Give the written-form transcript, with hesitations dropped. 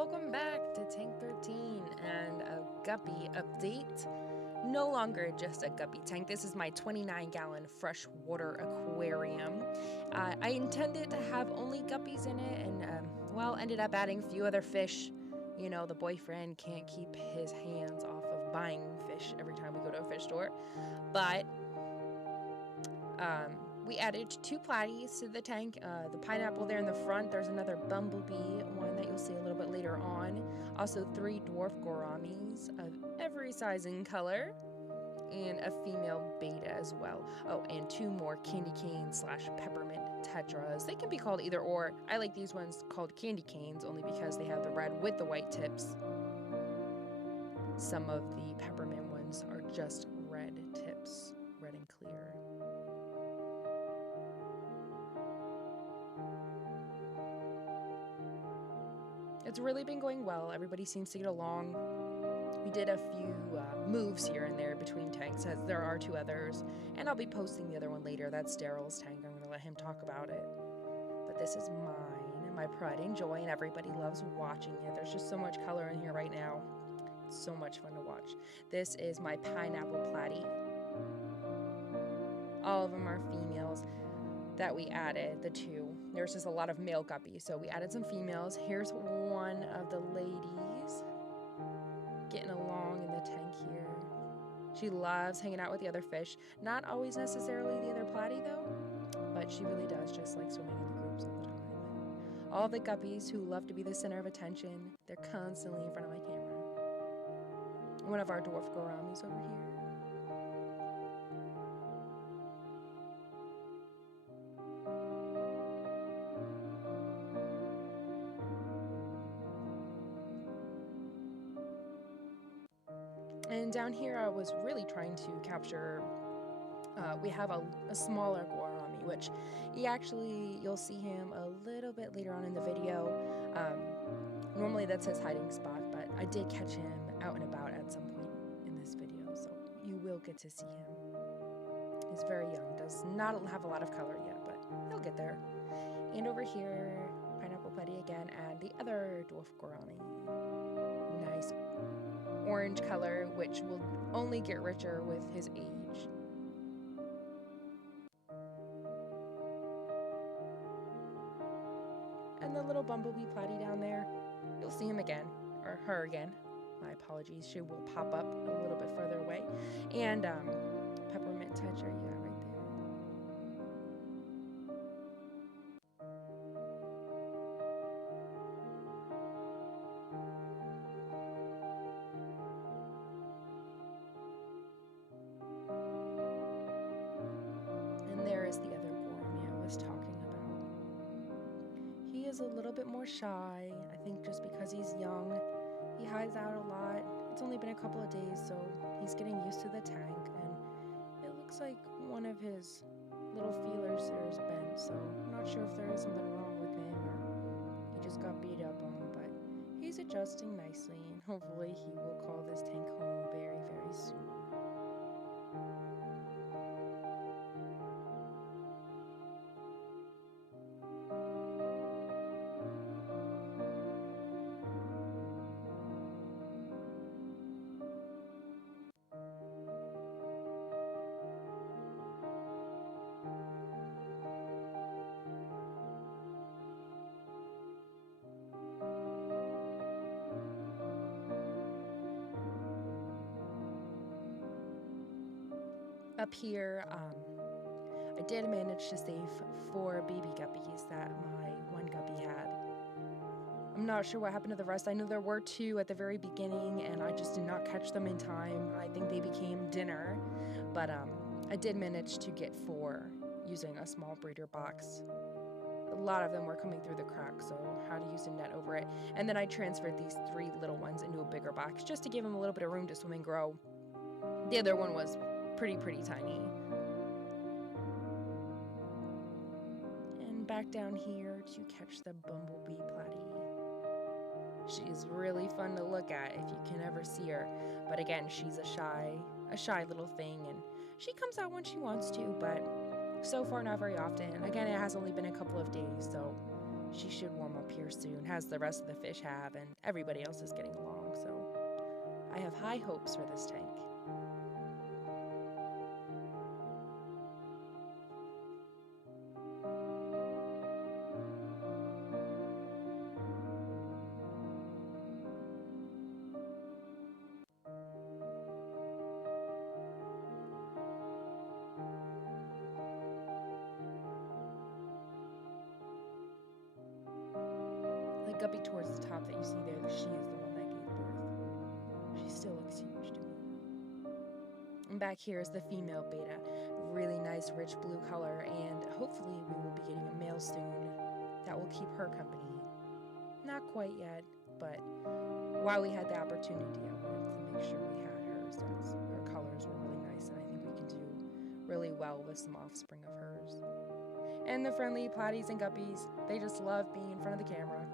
Welcome back to Tank 13 and a Guppy update. No longer just a Guppy tank. This is my 29-gallon freshwater aquarium. I intended to have only guppies in it and, well, ended up adding a few other fish. You know, the boyfriend can't keep his hands off of buying fish every time we go to a fish store. But we added 2 plattys to the tank, the pineapple there in the front. There's another bumblebee one that you'll see a little bit later on. Also 3 dwarf gouramis of every size and color, and a female betta as well. Oh, and 2 more candy cane / peppermint tetras. They can be called either or. I like these ones called candy canes only because they have the red with the white tips. Some of the peppermint ones are just red tips, red and clear. It's really been going well. Everybody seems to get along. We did a few moves here and there between tanks, as there are 2 others, and I'll be posting the other one later. That's Daryl's tank. I'm going to let him talk about it. But this is mine, and my pride and joy, and everybody loves watching it. There's just so much color in here right now. It's so much fun to watch. This is my pineapple platy. All of them are females that we added, the 2. There's just a lot of male guppies, so we added some females. Here's one of the ladies getting along in the tank here. She loves hanging out with the other fish. Not always necessarily the other platy though, but she really does just like swimming in the groups all the time. All the guppies who love to be the center of attention, they're constantly in front of my camera. One of our dwarf gouramis over here. And down here I was really trying to capture, we have a smaller gourami, which you'll see him a little bit later on in the video. Normally that's his hiding spot, but I did catch him out and about at some point in this video, so you will get to see him. He's very young, does not have a lot of color yet, but he'll get there. And over here, pineapple platy again, and the other dwarf gourami. Nice orange color, which will only get richer with his age. And the little bumblebee platy down there, you'll see him again, or her again. My apologies, she will pop up a little bit further away. And peppermint tetra, yeah, right there. There is the other gourami I was talking about. He is a little bit more shy, I think just because he's young. He hides out a lot. It's only been a couple of days, so he's getting used to the tank, and it looks like one of his little feelers there is bent, so I'm not sure if there is something wrong with him or he just got beat up on, but he's adjusting nicely, and hopefully he will call this tank home very, very soon. Up here, I did manage to save 4 baby guppies that my one guppy had. I'm not sure what happened to the rest. I know there were 2 at the very beginning, and I just did not catch them in time. I think they became dinner, but I did manage to get 4 using a small breeder box. A lot of them were coming through the crack, so how to use a net over it. And then I transferred these 3 little ones into a bigger box just to give them a little bit of room to swim and grow. The other one was pretty tiny. And back down here to catch the bumblebee platy. She's really fun to look at if you can ever see her, but again, she's a shy little thing, and she comes out when she wants to, but so far not very often. Again, it has only been a couple of days, so she should warm up appear soon, as the rest of the fish have, and everybody else is getting along, so I have high hopes for this tank. The guppy towards the top that you see there, she is the one that gave birth. She still looks huge to me. And back here is the female beta. Really nice rich blue color, and hopefully we will be getting a male soon that will keep her company. Not quite yet, but while we had the opportunity, I wanted to make sure we had her since her colors were really nice, and I think we can do really well with some offspring of hers. And the friendly plattys and guppies, they just love being in front of the camera.